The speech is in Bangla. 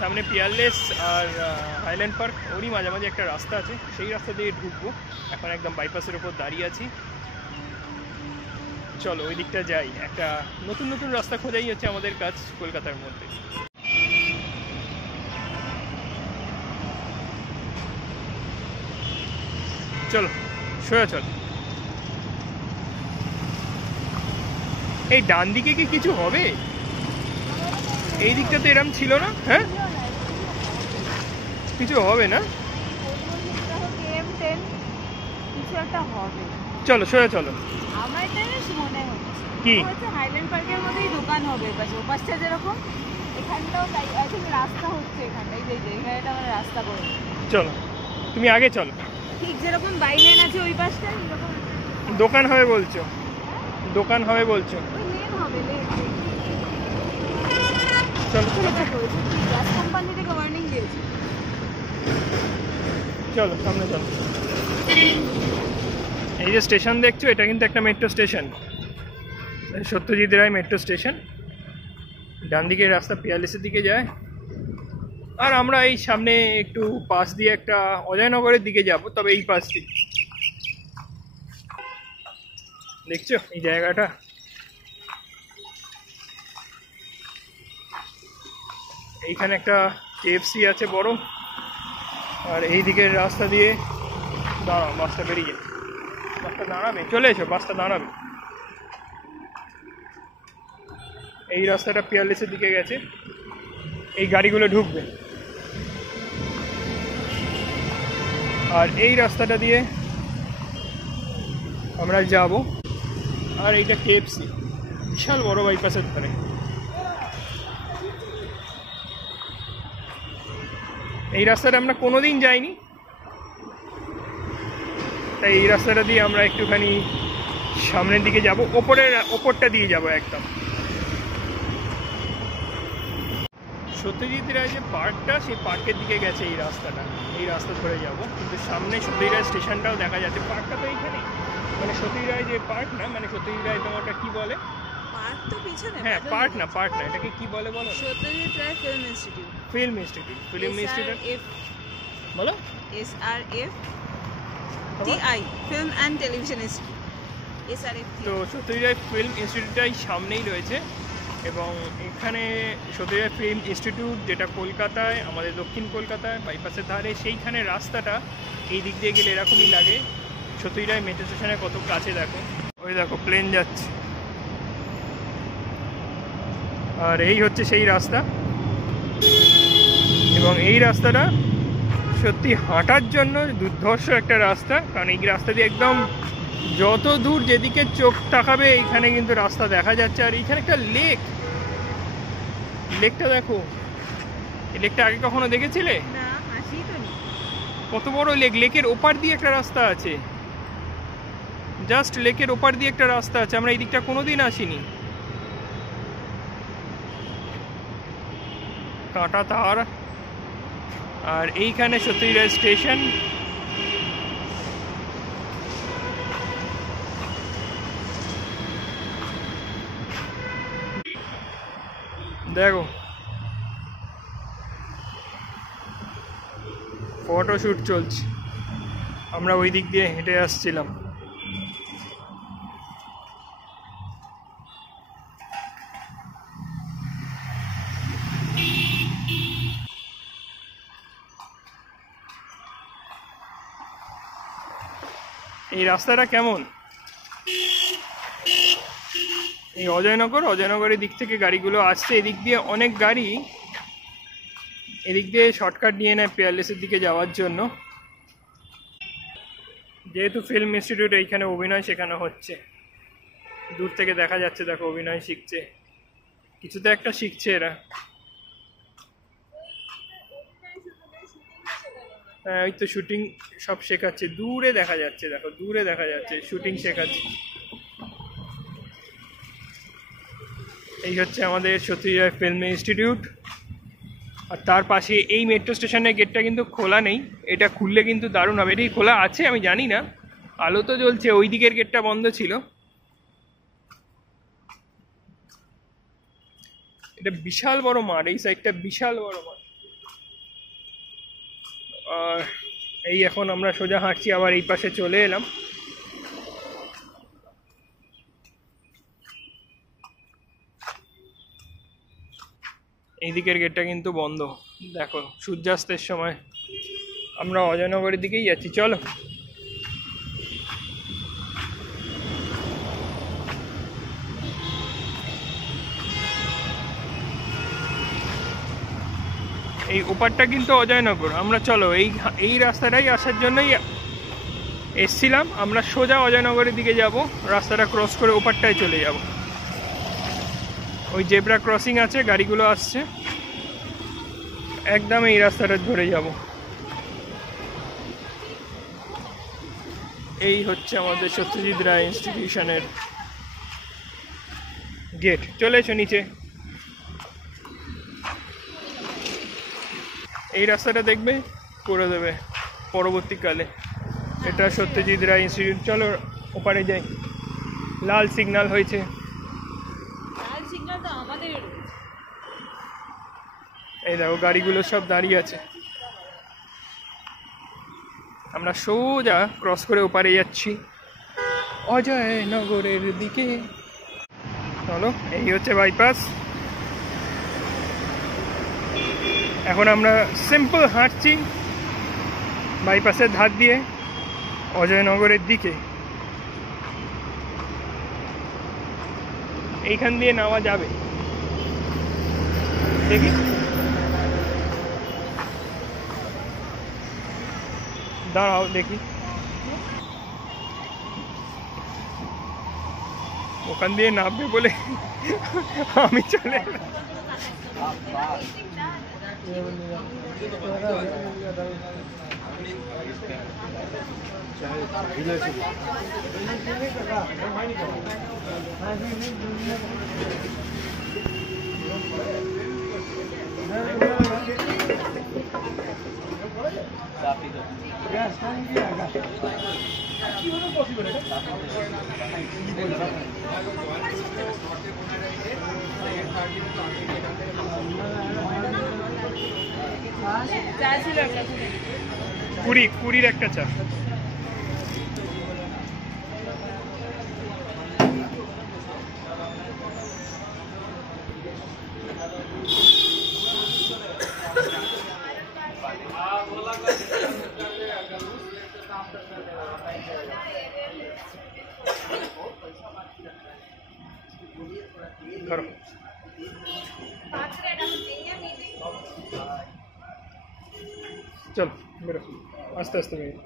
সামনে পিয়ারলেস আর হাইল্যান্ড পার্ক ওরই মাঝামাঝি একটা রাস্তা আছে, সেই রাস্তা দিয়ে ঢুকবো। এখন একদম বাইপাসের ওপর দাঁড়িয়ে আছি, চলো ওই দিকটা যাই। একটা নতুন নতুন রাস্তা খোঁজাই হচ্ছে আমাদের কাজ কলকাতার মধ্যে। চলো সোজা চল। এই ডান দিকে কি কিছু হবে? এই দিকটা তো এরম ছিল না। হ্যাঁ কিছু হবে না, চলো সোজা চলো। আমার এটা মনে হচ্ছে কি হাইল্যান্ড পার্কের মধ্যেই দোকান হবে, ওপাশটা যেরকম এখানটাও তাই এখন রাস্তা হচ্ছে। এখানটাই এখানটা আমরা রাস্তা করে, চলো তুমি আগে চলো। ঠিক যেরকম বাইলেন আছে ওই পাশটা এরকম দোকান হবে বলছো? দোকান হবে বলছো? ওই লেন হবে, লেন। চলো চলো গ্যাস কোম্পানি থেকে ওয়ার্নিং দিয়েছে। চলো সামনে চলো। এই যে স্টেশন দেখছো, এটা কিন্তু একটা metro station, Satyajit Ray metro station. ডান দিকের রাস্তা পিয়ারলেসের দিকে যায়, আর আমরা এই সামনে একটু পাশ দিয়ে একটা অজয়নগরের দিকে যাব, তবে এই পাশ দিয়ে। দেখছো এই জায়গাটা? এইখানে একটা কেএফসি আছে বড়, আর এই দিকের রাস্তা দিয়ে দাঁড়াও, বাসটা বেরিয়ে যায়। বাসটা দাঁড়াবে, চলে এসো, বাসটা দাঁড়াবে। এই রাস্তাটা পিয়ারলেসের দিকে গেছে, এই গাড়িগুলো ঢুকবে। আর এই রাস্তাটা দিয়ে আমরা যাব। আর এইটা কেএফসি, বিশাল বড় বাইপাসের ধারে। এই রাস্তাটা আমরা কোনোদিন যাইনি, তাই এই রাস্তাটা দিয়ে আমরা একটুখানি সামনের দিকে যাব, ওপরটা দিয়ে যাব একদম। সত্যজিৎ রায় যে পার্কটা, সেই পার্কের দিকে গেছে এই রাস্তাটা, এই রাস্তা ধরে যাব। কিন্তু সামনে সত্যজিৎ রায় স্টেশনটাও দেখা যাচ্ছে। পার্কটা তো এইখানে, মানে সত্যজিৎ রায় যে পার্ক না, মানে সত্যজিৎ রায় তোমারটা কি বলে? পার্ক তো পিছনে। হ্যাঁ পার্ক না, পার্ক না, এটাকে কি বলে বলো? Satyajit Ray film institute. Film institute, film institute বলো। SRF TI film and television institute, SRF। তো সত্যজিৎ রায় ফিল্ম ইনস্টিটিউটটাই সামনেই রয়েছে, এবং এখানে সত্যজিৎ রায় ফিল্ম ইনস্টিটিউট, যেটা কলকাতায়, আমাদের দক্ষিণ কলকাতায় বাইপাসের ধারে, সেইখানে রাস্তাটা এই দিক দিয়ে গেলে এরকমই লাগে। সত্যজিৎ রায় মেট্রো স্টেশনের কত কাছে দেখো, ওই দেখো প্লেন যাচ্ছে। আর এই হচ্ছে সেই রাস্তা, এবং এই রাস্তাটা সত্যি হাঁটার জন্য দুর্ধর্ষ একটা রাস্তা। কারণ এই রাস্তা দিয়ে একদম যত দূর যেদিকে চোখ তাকাবে এইখানে কিন্তু রাস্তা দেখা যাচ্ছে। আর এইখানে একটা লেক, লেকটা দেখো। এই লেকটা আগে কখনো দেখেছিলে? না, আসি তো নি। কত বড় লেক, লেকের ওপার দিয়ে একটা রাস্তা আছে, জাস্ট লেকের ওপার দিয়ে একটা রাস্তা আছে। আমরা এই দিকটা কোনোদিন আসিনি। কাঁটা তার, আর এইখানে সত্যজিৎ রায় স্টেশন। দেখো ফটোশুট চলছে, আমরা ওই দিক দিয়ে হেঁটে আসছিলাম। এই রাস্তাটা কেমন? এই অজয়নগরের দিক থেকে গাড়িগুলো আসছে, এদিক দিয়ে অনেক গাড়ি এদিক দিয়ে শর্টকাট নিয়ে নেয় পিয়ারলেসের দিকে যাওয়ার জন্য। যেহেতু ফিল্ম ইনস্টিটিউট এইখানে অভিনয় শেখানো হচ্ছে, দূর থেকে দেখা যাচ্ছে, দেখো অভিনয় শিখছে, কিছু তো একটা শিখছে এরা। হ্যাঁ ওই তো শুটিং সব শেখাচ্ছে, দূরে দেখা যাচ্ছে, দেখো দূরে দেখা যাচ্ছে শুটিং শেখাচ্ছে। এই হচ্ছে আমাদের সত্যজিৎ রায় ফিল্ম ইনস্টিটিউট। আর তার পাশে এই মেট্রো স্টেশনের গেটটা কিন্তু খোলা নেই, এটা খুললে কিন্তু দারুণ হবে। এটাই খোলা আছে আমি জানি না, আলো তো জ্বলছে, ওই দিকের গেটটা বন্ধ ছিল। এটা বিশাল বড় মাঠ, এই সাইডটা বিশাল বড় মাঠ। আর এই এখন আমরা সোজা হাঁটছি, আবার এই পাশে চলে এলাম। এই দিকের গেটটা কিন্তু বন্ধ। দেখো সূর্যাস্তের সময় আমরা অজয়নগরের দিকেই যাচ্ছি, চলো। এই ওপারটা কিন্তু অজয়নগর। আমরা চলো এই রাস্তাটাই আসার জন্যই এসছিলাম। আমরা সোজা অজয়নগরের দিকে যাব, রাস্তাটা ক্রস করে ওপারটায় চলে যাব। ওই জেব্রা ক্রসিং আছে, গাড়িগুলো আসছে, একদম এই রাস্তাটা ধরে যাব। এই হচ্ছে আমাদের সত্যজিৎ রায় ইনস্টিটিউশনের গেট। চলে এসো নিচে। এই রাস্তাটা দেখবে করে দেবে পরবর্তীকালে। এটা সত্যজিৎ রায় ইনস্টিটিউট। চলো ওপারে যাই। লাল সিগন্যাল হয়েছে। লাল সিগন্যাল তো আমাদের। এই দেখো গাড়িগুলো সব দাঁড়িয়ে আছে। আমরা সোজা ক্রস করে ওপারে যাচ্ছি অজয়নগরের দিকে। চলো, এই হচ্ছে বাইপাস। এখন আমরা সিম্পল হাঁটছি বাইপাসের ধার দিয়ে অজয়নগরের দিকে। এইখান দিয়ে নেওয়া যাবে, দেখি। দাঁড়াও দেখি। ওখান দিয়ে নামবে বলে আমি চলে এলাম। চা ছিল একটা, 20 একটা চা। ধরো। চলো বেরো, আস্তে আস্তে বেরো।